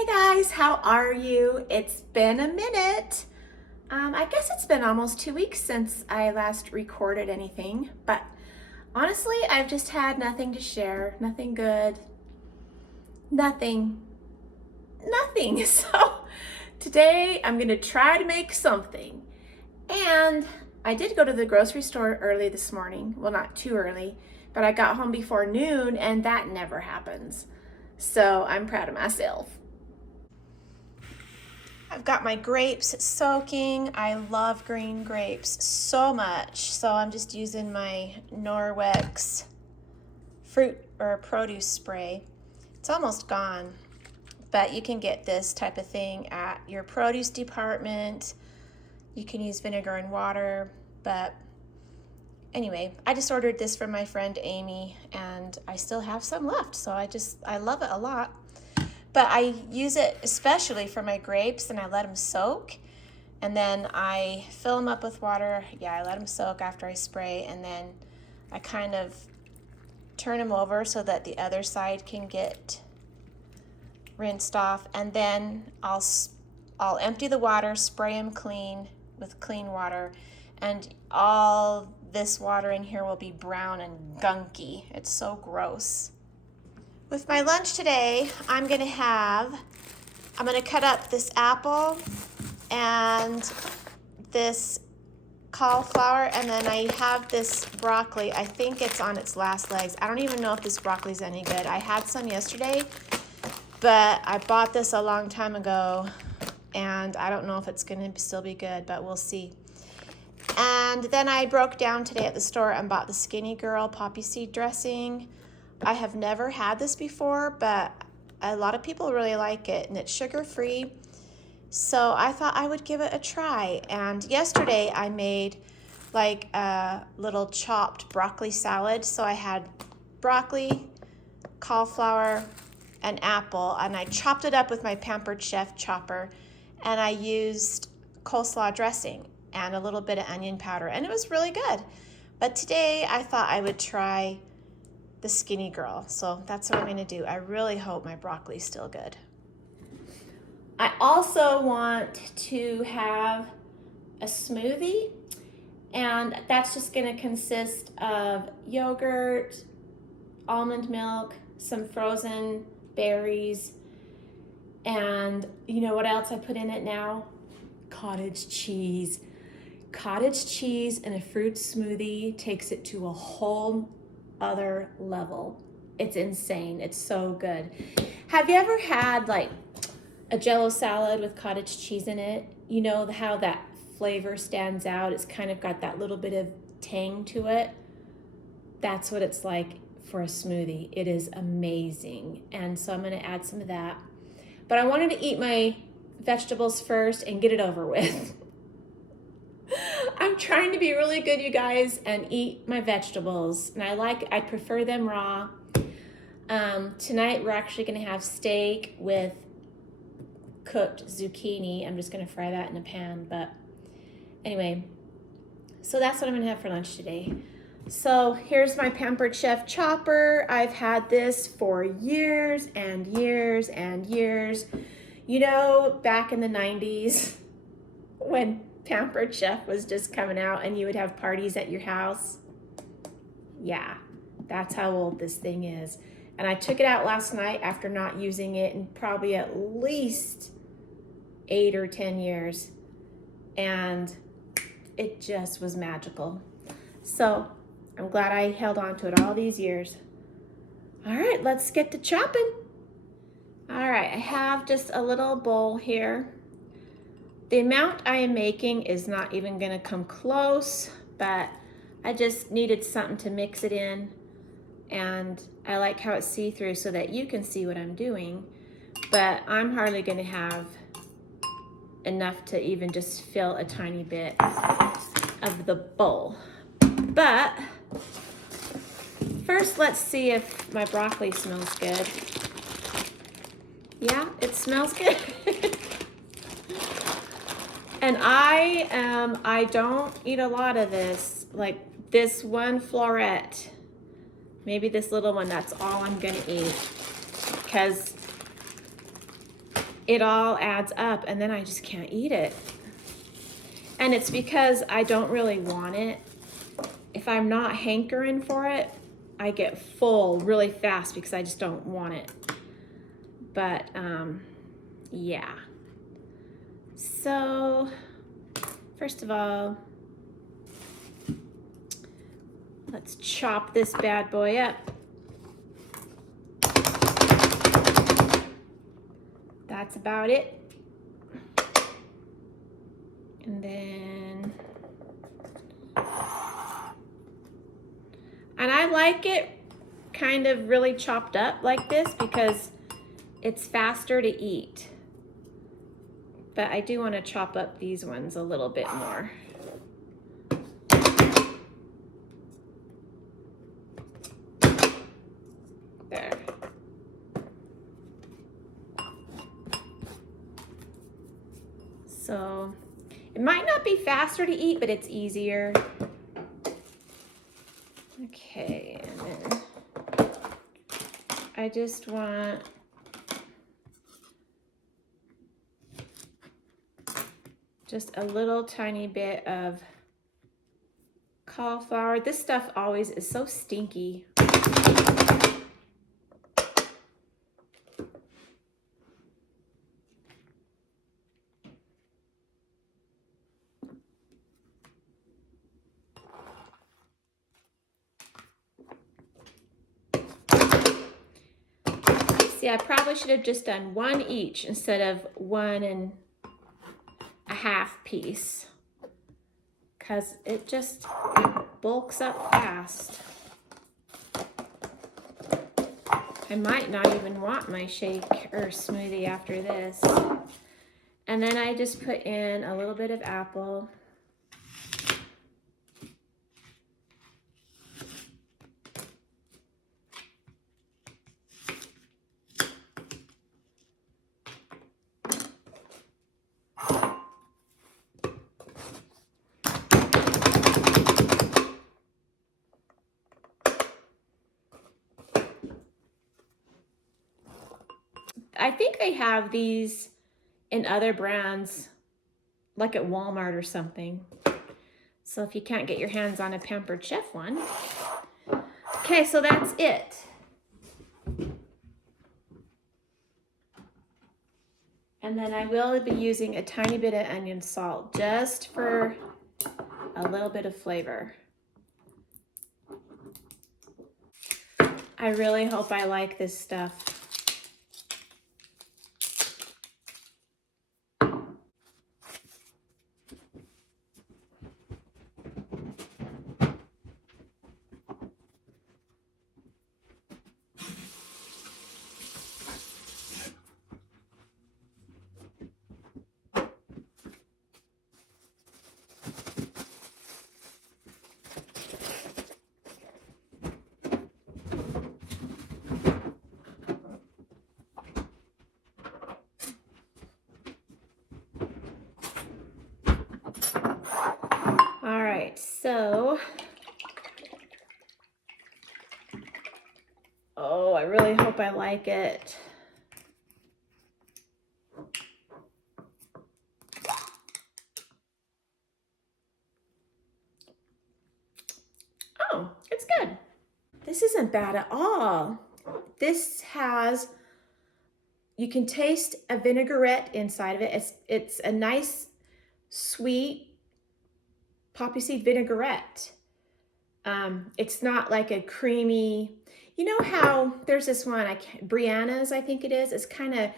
Hey guys, how are you? It's been a minute. I guess it's been almost 2 weeks since I last recorded anything, but honestly, I've just had nothing to share, nothing good, nothing. So today I'm gonna try to make something. And I did go to the grocery store early this morning. Well, not too early, but I got home before noon and that never happens. So I'm proud of myself. I've got my grapes soaking. I love green grapes so much. So I'm just using my Norwex fruit or produce spray. It's almost gone, but you can get this type of thing at your produce department. You can use vinegar and water, but anyway, I just ordered this from my friend Amy and I still have some left. So I love it a lot. But I use it especially for my grapes and I let them soak. And then I fill them up with water. Yeah, I let them soak after I spray. And then I kind of turn them over so that the other side can get rinsed off. And then I'll empty the water, spray them clean with clean water. And all this water in here will be brown and gunky. It's so gross. With my lunch today, I'm gonna cut up this apple and this cauliflower, and then I have this broccoli. I think it's on its last legs. I don't even know if this broccoli's any good. I had some yesterday, but I bought this a long time ago, and I don't know if it's gonna still be good, but we'll see. And then I broke down today at the store and bought the Skinny Girl poppy seed dressing. I have never had this before, but a lot of people really like it, and it's sugar-free. So I thought I would give it a try. And yesterday I made like a little chopped broccoli salad. So I had broccoli, cauliflower, and apple, and I chopped it up with my Pampered Chef chopper, and I used coleslaw dressing and a little bit of onion powder, and it was really good. But today I thought I would try the Skinny Girl. So that's what I'm gonna do. I really hope my broccoli's still good. I also want to have a smoothie, and that's just gonna consist of yogurt, almond milk, some frozen berries, and you know what else I put in it now? Cottage cheese. Cottage cheese in a fruit smoothie takes it to a whole other level. It's insane. It's so good. Have you ever had like a Jello salad with cottage cheese in it? You know how that flavor stands out? It's kind of got that little bit of tang to it. That's what it's like for a smoothie. It is amazing. And so I'm going to add some of that. But I wanted to eat my vegetables first and get it over with. I'm trying to be really good, you guys, and eat my vegetables. And I prefer them raw. Tonight we're actually gonna have steak with cooked zucchini. I'm just gonna fry that in a pan, but anyway, so that's what I'm gonna have for lunch today. So here's my Pampered Chef chopper. I've had this for years and years and years. You know, back in the 90s when Pampered Chef was just coming out and you would have parties at your house. Yeah, that's how old this thing is. And I took it out last night after not using it in probably at least 8 or 10 years. And it just was magical. So I'm glad I held on to it all these years. All right, let's get to chopping. All right, I have just a little bowl here. The amount I am making is not even gonna come close, but I just needed something to mix it in, and I like how it's see-through so that you can see what I'm doing, but I'm hardly gonna have enough to even just fill a tiny bit of the bowl. But first, let's see if my broccoli smells good. Yeah, it smells good. And I don't eat a lot of this, like this one floret, maybe this little one, that's all I'm gonna eat. Because it all adds up and then I just can't eat it. And it's because I don't really want it. If I'm not hankering for it, I get full really fast because I just don't want it. But yeah. So first of all, let's chop this bad boy up. That's about it. And then, and I like it kind of really chopped up like this because it's faster to eat. But I do want to chop up these ones a little bit more. There. So it might not be faster to eat, but it's easier. Okay, and then I just want just a little tiny bit of cauliflower. This stuff always is so stinky. See, I probably should have just done one each instead of 1 1/2 piece, because it just bulks up fast. I might not even want my shake or smoothie after this. And then I just put in a little bit of apple. I think they have these in other brands, like at Walmart or something. So if you can't get your hands on a Pampered Chef one. Okay, so that's it. And then I will be using a tiny bit of onion salt just for a little bit of flavor. I really hope I like this stuff. All right, so, oh, I really hope I like it. Oh, it's good. This isn't bad at all. This has, you can taste a vinaigrette inside of it. It's a nice, sweet poppy seed vinaigrette. It's not like a creamy, you know how there's this one, Brianna's, I think it is. It's kind of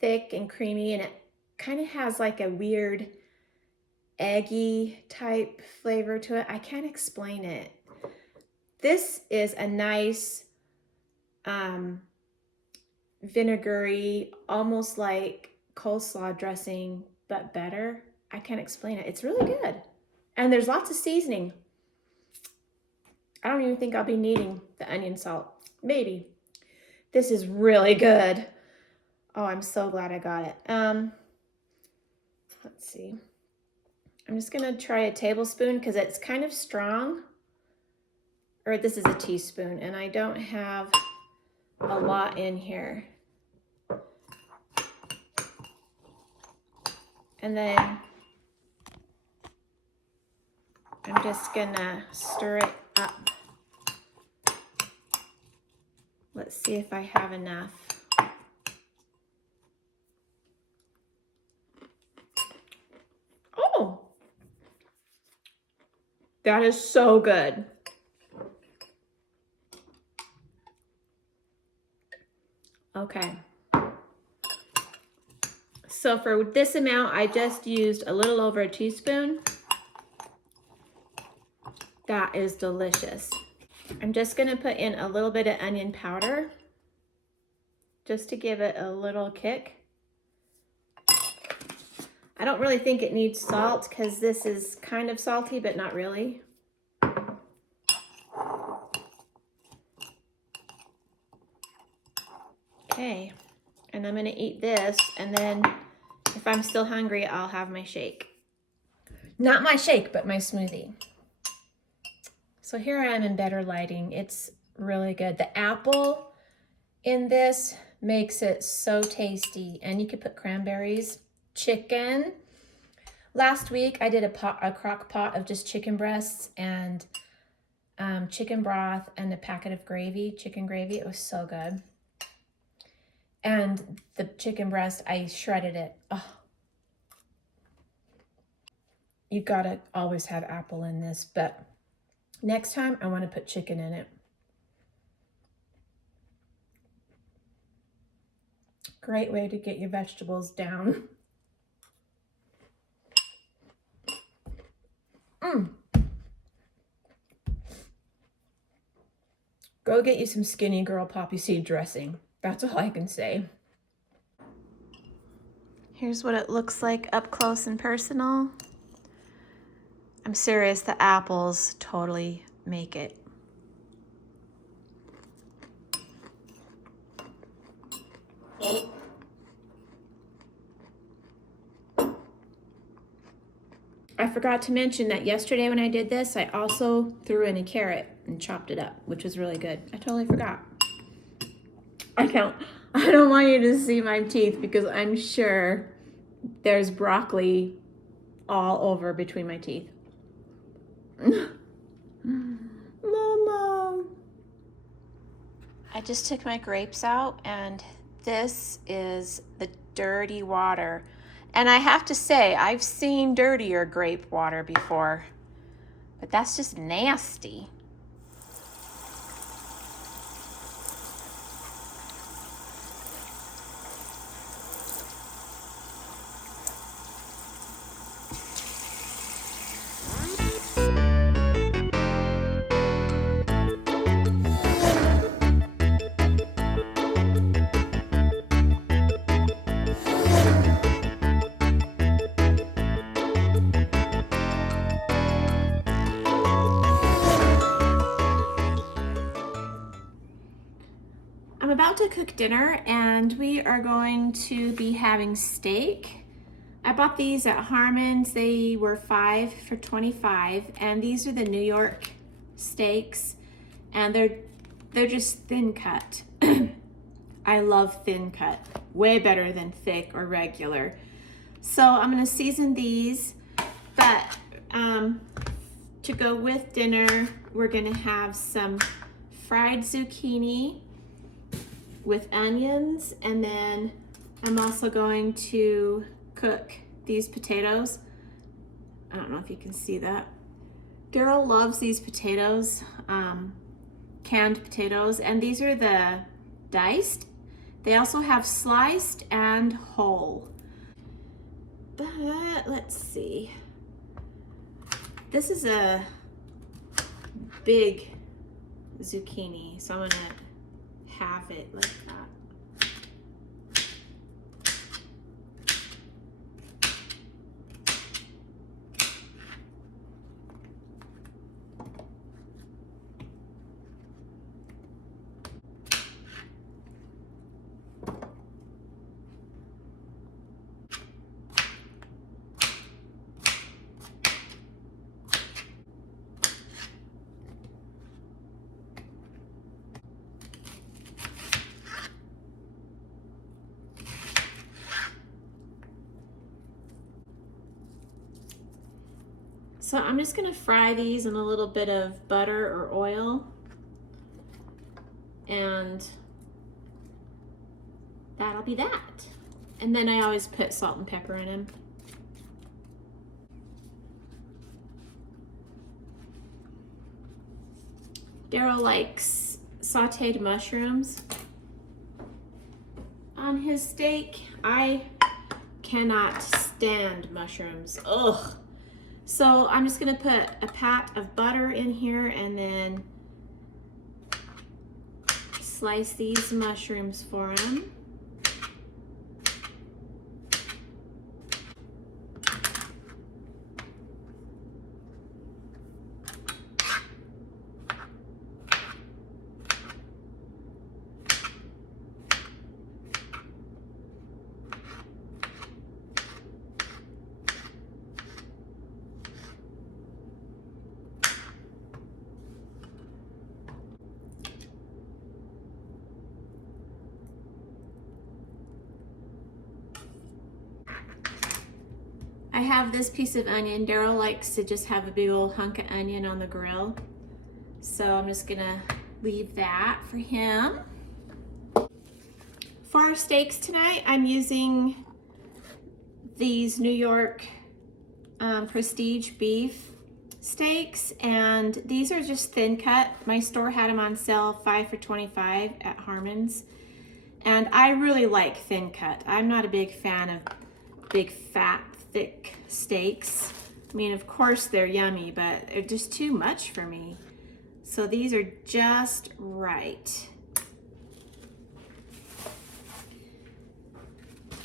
thick and creamy, and it kind of has like a weird eggy type flavor to it. I can't explain it. This is a nice vinegary, almost like coleslaw dressing, but better. I can't explain it. It's really good. And there's lots of seasoning. I don't even think I'll be needing the onion salt. Maybe. This is really good. Oh, I'm so glad I got it. Let's see. I'm just gonna try a tablespoon because it's kind of strong. Or this is a teaspoon, and I don't have a lot in here. And then I'm just gonna stir it up. Let's see if I have enough. Oh, that is so good. Okay. So for this amount, I just used a little over a teaspoon. That is delicious. I'm just gonna put in a little bit of onion powder just to give it a little kick. I don't really think it needs salt because this is kind of salty, but not really. Okay, and I'm gonna eat this, and then if I'm still hungry, I'll have my shake. Not my shake, but my smoothie. So here I am in better lighting. It's really good. The apple in this makes it so tasty, and you could put cranberries, chicken. Last week I did a crock pot of just chicken breasts and chicken broth and a packet of gravy, chicken gravy. It was so good. And the chicken breast, I shredded it. Oh. You've got to always have apple in this, but next time I want to put chicken in it. Great way to get your vegetables down. Go get you some Skinny Girl poppy seed dressing. That's all I can say. Here's what it looks like up close and personal. I'm serious, the apples totally make it. I forgot to mention that yesterday when I did this, I also threw in a carrot and chopped it up, which was really good. I totally forgot. I don't want you to see my teeth because I'm sure there's broccoli all over between my teeth. Mama. I just took my grapes out, and this is the dirty water. And I have to say, I've seen dirtier grape water before, but that's just nasty. I'm about to cook dinner, and we are going to be having steak. I bought these at Harmon's. They were 5 for $25, and these are the New York steaks, and they're just thin cut. I love thin cut, way better than thick or regular. So I'm gonna season these, but to go with dinner, we're gonna have some fried zucchini with onions, and then I'm also going to cook these potatoes. I don't know if you can see that. Daryl loves these potatoes, canned potatoes, and these are the diced. They also have sliced and whole. But let's see. This is a big zucchini, so I'm gonna have it like that. So I'm just gonna fry these in a little bit of butter or oil, and that'll be that. And then I always put salt and pepper in them. Daryl likes sauteed mushrooms on his steak. I cannot stand mushrooms. Ugh. So I'm just gonna put a pat of butter in here and then slice these mushrooms for him. I have this piece of onion. Daryl likes to just have a big old hunk of onion on the grill. So I'm just gonna leave that for him. For our steaks tonight, I'm using these New York Prestige beef steaks, and these are just thin cut. My store had them on sale 5 for $25 at Harmon's, and I really like thin cut. I'm not a big fan of big fat thick steaks. I mean, of course they're yummy, but they're just too much for me. So these are just right.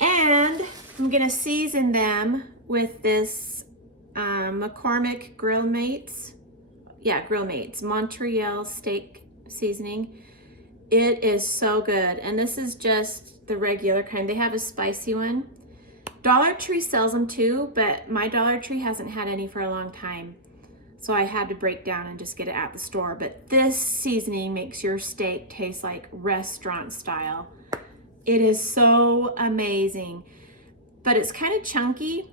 And I'm gonna season them with this McCormick Grill Mates. Yeah, Grill Mates Montreal steak seasoning. It is so good. And this is just the regular kind. They have a spicy one. Dollar Tree sells them too, but my Dollar Tree hasn't had any for a long time. So I had to break down and just get it at the store. But this seasoning makes your steak taste like restaurant style. It is so amazing. But it's kind of chunky,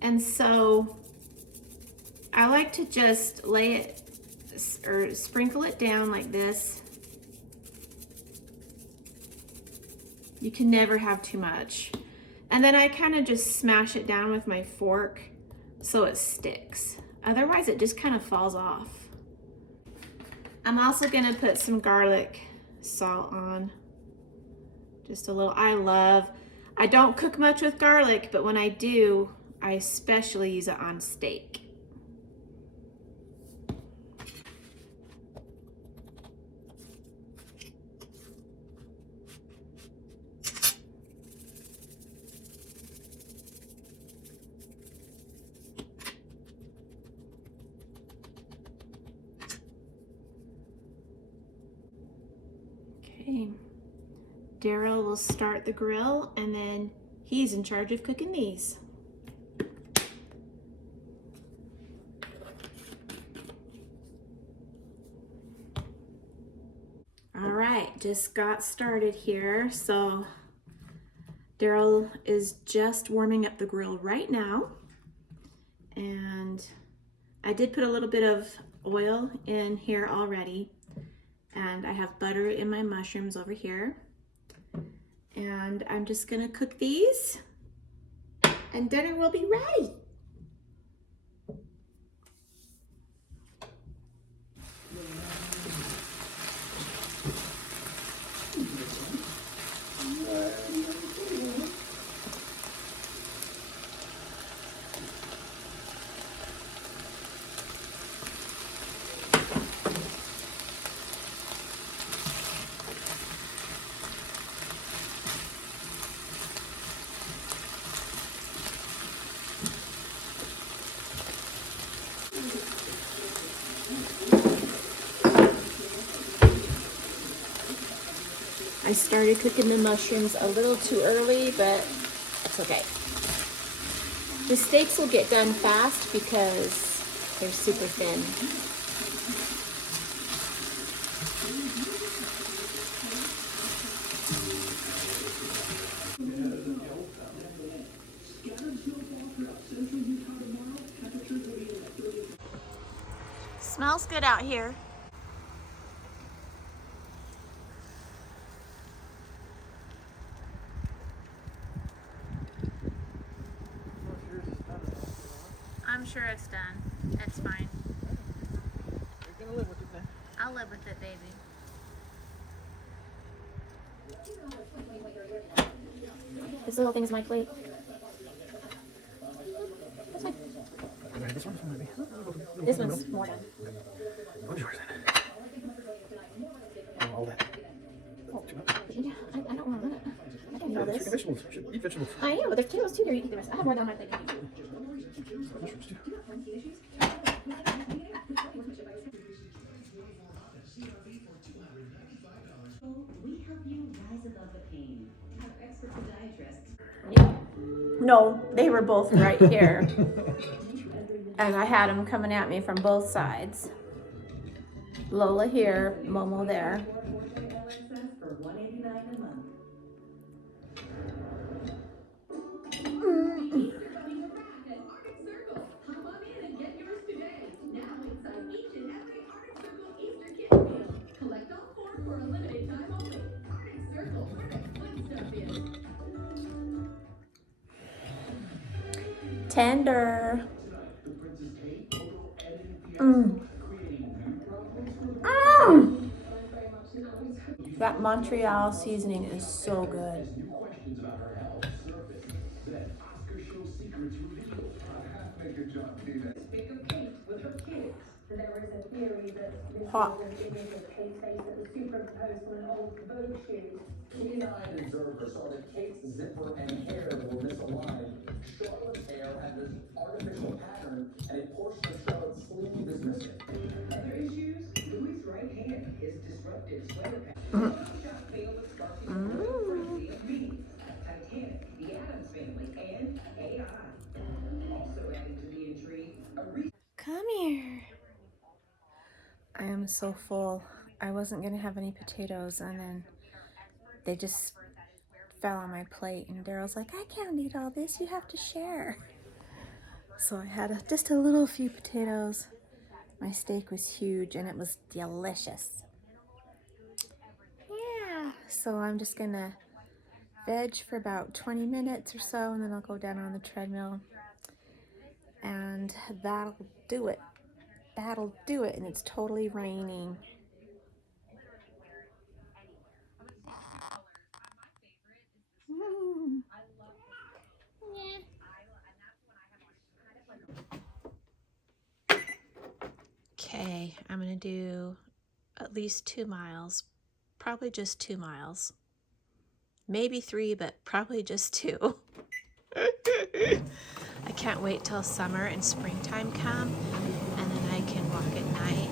and so I like to just lay it or sprinkle it down like this. You can never have too much. And then I kind of just smash it down with my fork so it sticks. Otherwise it just kind of falls off. I'm also gonna put some garlic salt on. Just a little. I don't cook much with garlic, but when I do, I especially use it on steak. Okay, Daryl will start the grill, and then he's in charge of cooking these. All right, just got started here. So Daryl is just warming up the grill right now. And I did put a little bit of oil in here already. And I have butter in my mushrooms over here. And I'm just gonna cook these, and dinner will be ready. I started cooking the mushrooms a little too early, but it's okay. The steaks will get done fast because they're super thin. Smells good out here. I'm sure it's done. It's fine. You're gonna live with it then. I'll live with it, baby. This little thing is my plate. That's fine. This one's gonna be. This one's more done. What's yours then? Oh, all that. Too much. Yeah, I don't want to run it. I can feel this. Vegetables. You should eat vegetables. I am, but there's potatoes too. There, you eat the rest. I have more than on my plate. Mushrooms too. We help you rise above the pain. Our expert podiatrists. Yeah. No, they were both right here. And I had them coming at me from both sides. Lola here, Momo there. For $189 a month. Hop on in and get yours today. Now inside each and every Arctic Circle Easter kit meal. Collect all 4 for a limited time only. Arctic Circle, where the good stuff is. Tender. That Montreal seasoning is so good. There is a theory that this Hot. is an image of Kate's face that was superimposed on an old Vogue shoot. Keen-eyed observer saw that Kate's zipper and hair were misaligned. Charlotte's hair had this artificial pattern, and a portion of Charlotte's sleeve is missing. Other issues? Louis' right hand, his disruptive sweater pattern. Photoshop failed at sparking controversy of memes. Titanic, the Addams Family, and AI. Also adding to the intrigue, Come here. I am so full. I wasn't gonna have any potatoes, and then they just fell on my plate, and Daryl's like, I can't eat all this, you have to share. So I had just a little few potatoes. My steak was huge and it was delicious. Yeah, so I'm just gonna veg for about 20 minutes or so, and then I'll go down on the treadmill, and that'll do it. That'll do it, and it's totally raining. Okay, I'm gonna do at least 2 miles, probably just 2 miles, maybe 3, but probably just 2. I can't wait till summer and springtime come, and then I can walk at night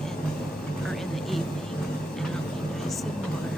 or in the evening, and it'll be nice and warm.